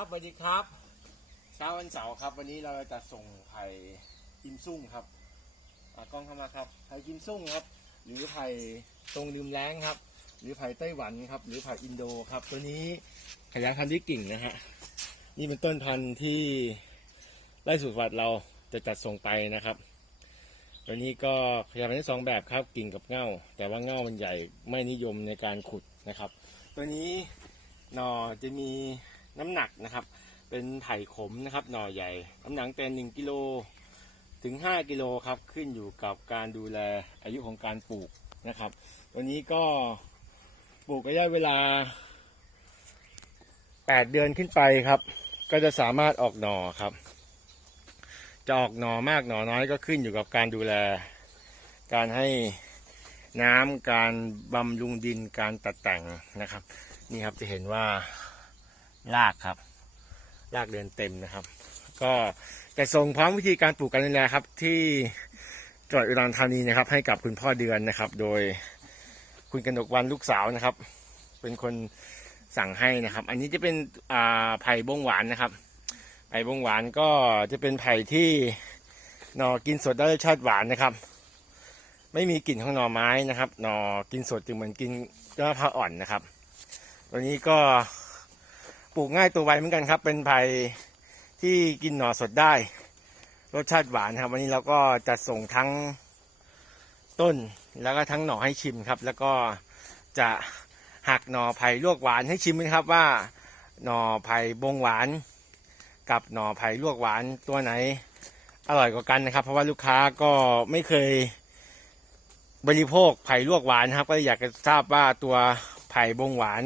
ครับสวัสดีครับ เช้าวันเสาร์ครับ วันนี้เราจะส่งไผ่กิมซุ่งครับอ่ากล้องเข้ามาครับไผ่กิมซุ่งครับ หรือไผ่ตรงลืมแรงครับ หรือไผ่ไต้หวันครับ หรือไผ่อินโดครับ ตัวนี้ขยายพันธุ์ด้วยกิ่งนะฮะนี่เป็นต้นพันธุ์ที่ไร่สุขวัตเราจะจัดส่งไปนะครับ ตัวนี้ก็ขยายพันธุ์ได้สองแบบครับกิ่งกับเง่า แต่ว่าเง่ามันใหญ่ไม่นิยมในการขุดนะครับ ตัวนี้หน่อจะมี น้ำหนักนะครับ เป็นไผ่ขมนะครับ หน่อใหญ่ น้ำหนักแต่หนึ่งกิโลถึงห้ากิโลครับ ขึ้นอยู่กับการดูแลอายุของการปลูกนะครับ ตัวนี้ก็ปลูกระยะเวลาแปดเดือนขึ้นไปครับ ก็จะสามารถออกหน่อครับ จะออกหน่อมากหน่อน้อยก็ขึ้นอยู่กับการดูแล การให้น้ำการบำรุงดินการตัดแต่งนะครับ นี่ครับจะเห็นว่า รากครับรากเดินเต็มนะครับ ก็จะส่งพร้อมวิธีการปลูกกันนี่แหละครับ ที่จังหวัดอุดรธานีนะครับ ให้กับคุณพ่อเดือนนะครับ โดยคุณกนกวันลูกสาวนะครับ เป็นคนสั่งให้นะครับ อันนี้จะเป็นอ่าไผ่บงหวานนะครับ ไผ่บงหวานก็จะเป็นไผ่ที่หนอกินสดได้รสชาติหวานนะครับ ไม่มีกลิ่นของหน่อไม้นะครับ หนอกินสดจึงเหมือนกินยอดมะพร้าวอ่อนนะครับ ตัวนี้ก็ ปลูกง่ายตัวไวเหมือนกันครับ เป็นไผ่ที่กินหน่อสดได้ รสชาติหวานครับ วันนี้เราก็จัดส่งทั้งต้นแล้วก็ทั้งหน่อให้ชิมครับ แล้วก็จะหักหน่อไผ่ลวกหวานให้ชิมนะครับว่าหน่อไผ่บงหวาน กับหน่อไผ่ลวกหวานตัวไหนอร่อยกว่ากันนะครับ เพราะว่าลูกค้าก็ไม่เคยบริโภคไผ่ลวกหวานครับ ก็อยากจะทราบว่าตัวไผ่บงหวาน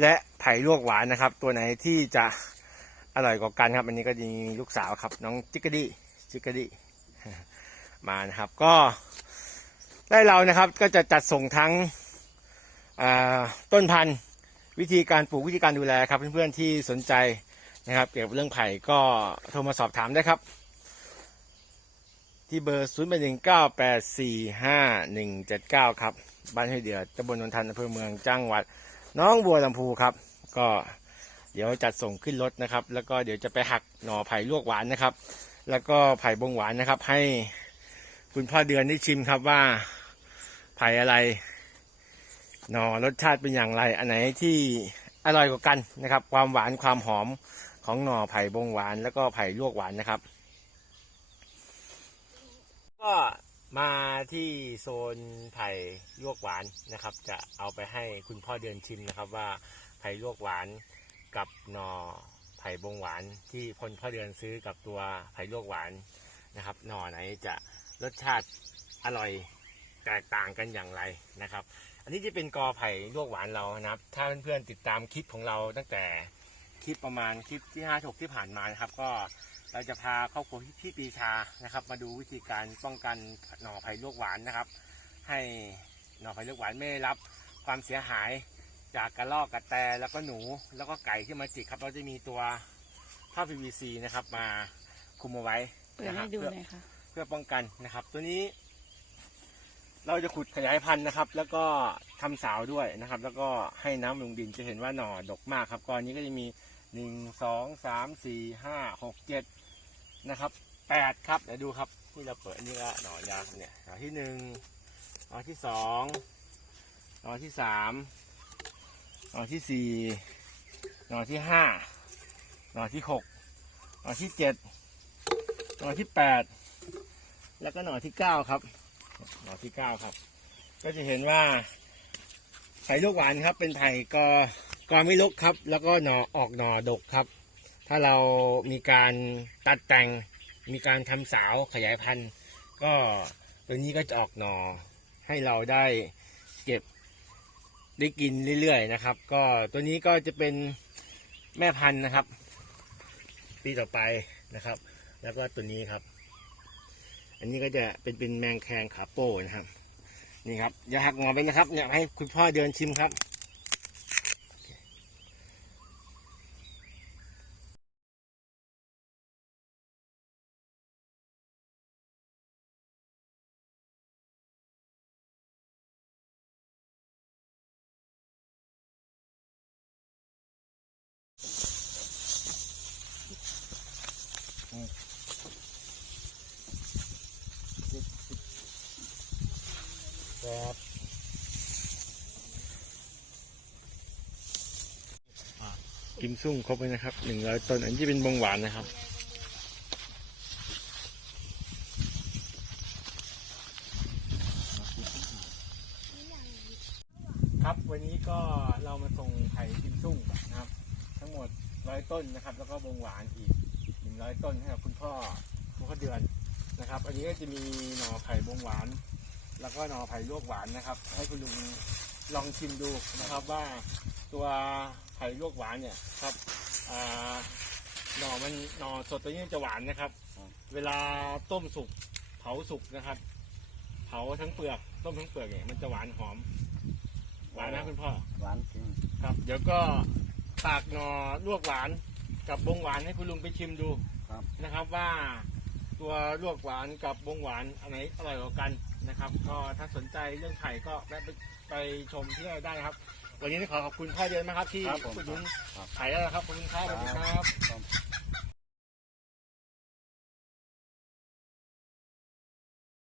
และไผ่ลวกหวานนะครับ ตัวไหนที่จะอร่อยกว่ากันครับ อันนี้ก็จะมีลูกสาวครับ น้องจิกกะดิจิกกะดิมานะครับก็ได้เรานะครับก็จะจัดส่งทั้งต้นพันธุ์วิธีการปลูกวิธีการดูแลครับ เพื่อนๆที่สนใจนะครับ เกี่ยวกับเรื่องไผ่ก็โทรมาสอบถามได้ครับ ที่เบอร์0 8 1 9 8 4 5 1 7 9 ครับ บ้านห้วยเดือตำบลนนทันอำเภอเมืองจังหวัด น้องบัวลำพูครับ ก็เดี๋ยวจัดส่งขึ้นรถนะครับ แล้วก็เดี๋ยวจะไปหักหน่อไผ่ลวกหวานนะครับ แล้วก็ไผ่บงหวานนะครับ ให้คุณพ่อเดือนได้ชิมครับว่าไผ่อะไร หน่อรสชาติเป็นอย่างไร อันไหนที่อร่อยกว่ากันนะครับ ความหวานความหอมของหน่อไผ่บงหวาน แล้วก็ไผ่ลวกหวานนะครับ ก็ มาที่โซนไผ่ลวกหวานนะครับ จะเอาไปให้คุณพ่อเดือนชิมนะครับว่าไผ่ลวกหวานกับหน่อไผ่บงหวานที่พลพ่อเดือนซื้อกับตัวไผ่ลวกหวานนะครับ หน่อไหนจะรสชาติอร่อยแตกต่างกันอย่างไรนะครับ อันนี้จะเป็นกอไผ่ลวกหวานเรานะครับ ถ้าเพื่อนๆติดตามคลิปของเราตั้งแต่คลิปประมาณคลิปที่ห้าหกที่ผ่านมานะครับ ก็ เราจะพาครอบครัวพี่ปีชานะครับ มาดูวิธีการป้องกันหน่อไผ่ลวกหวานนะครับ ให้หน่อไผ่ลวกหวานไม่ได้รับความเสียหายจากกระรอกกระแตแล้วก็หนูแล้วก็ไก่ที่มาจิกครับ เราจะมีตัวผ้า PVC นะครับ มาคุมเอาไว้เปิดนะคให้รับดูเพื่อหน่อยค่ะ เพื่อป้องกันนะครับ ตัวนี้ เราจะขุดขยายพันธุ์นะครับ แล้วก็ทำสาวด้วยนะครับ แล้วก็ให้น้ำลงดินจะเห็นว่าหน่อดกมากครับก้อนนี้ก็จะมี หนึ่งสองสามสี่ห้าหกเจ็ดนะครับแปดครับเดี๋ยวดูครับที่เราเปิดอันนี้ละหน่อยาเนี่ยหน่อที่หนึ่งหน่อที่สองหน่อที่สามหน่อที่สี่หน่อที่ห้าหน่อที่หกหน่อที่เจ็ดหน่อที่แปดแล้วก็หน่อที่เก้าครับหน่อที่เก้าครับ ก็จะเห็นว่าไผ่ลูกหวานครับเป็นไผ่กอ กอไม่ลกครับ แล้วก็หน่อออกหน่อดกครับ ถ้าเรามีการตัดแต่ง มีการทำสาวขยายพันธุ์ ก็ตัวนี้ก็จะออกหน่อให้เราได้เก็บได้กินเรื่อยๆนะครับ ก็ตัวนี้ก็จะเป็นแม่พันธุ์นะครับ ปีต่อไปนะครับ แล้วก็ตัวนี้ครับ อันนี้ก็จะเป็นเป็นแมงแคงขาโป้นะครับนี่ครับอย่าหักงอไปนะครับเนี่ยให้คุณพ่อเดินชิมครับ กิมซุ่งครบเลยนะครับหนึ่งร้อยต้น อันนี้เป็นบงหวานนะครับ ครับวันนี้ก็เรามาส่งไผ่กิมซุ่งนะครับ ทั้งหมดร้อยต้นนะครับ แล้วก็บงหวานอีกหนึ่งร้อยต้นให้กับคุณพ่อคุณพ่อเดือนนะครับ อันนี้ก็จะมีหน่อไผ่บงหวาน แล้วก็หน่อไผ่ลวกหวานนะครับ ให้คุณลุงลองชิมดูนะครับว่าตัว ไผ่ลวกหวานเนี่ยครับอ่าหน่อมันหน่อสดตัวนี้จะหวานนะครับ เวลาต้มสุกเผาสุกนะครับ เผาทั้งเปลือกต้มทั้งเปลือกเนี่ยมันจะหวานหอม หวานนะคุณพ่อหวานจริงครับ เดี๋ยวก็ตากหนอลวกหวานกับบงหวานให้คุณลุงไปชิมดูครับนะครับว่าตัวลวกหวานกับบงหวานอันไหนอร่อยกว่ากันนะครับ ก็ถ้าสนใจเรื่องไข่ก็แวะไปไปชมที่ได้นะครับ วันนี้ขอขอบคุณค่าเดือนนะครับที่ครับคุดหขายแล้วนะครับขอบคุณค่ายขอบครับ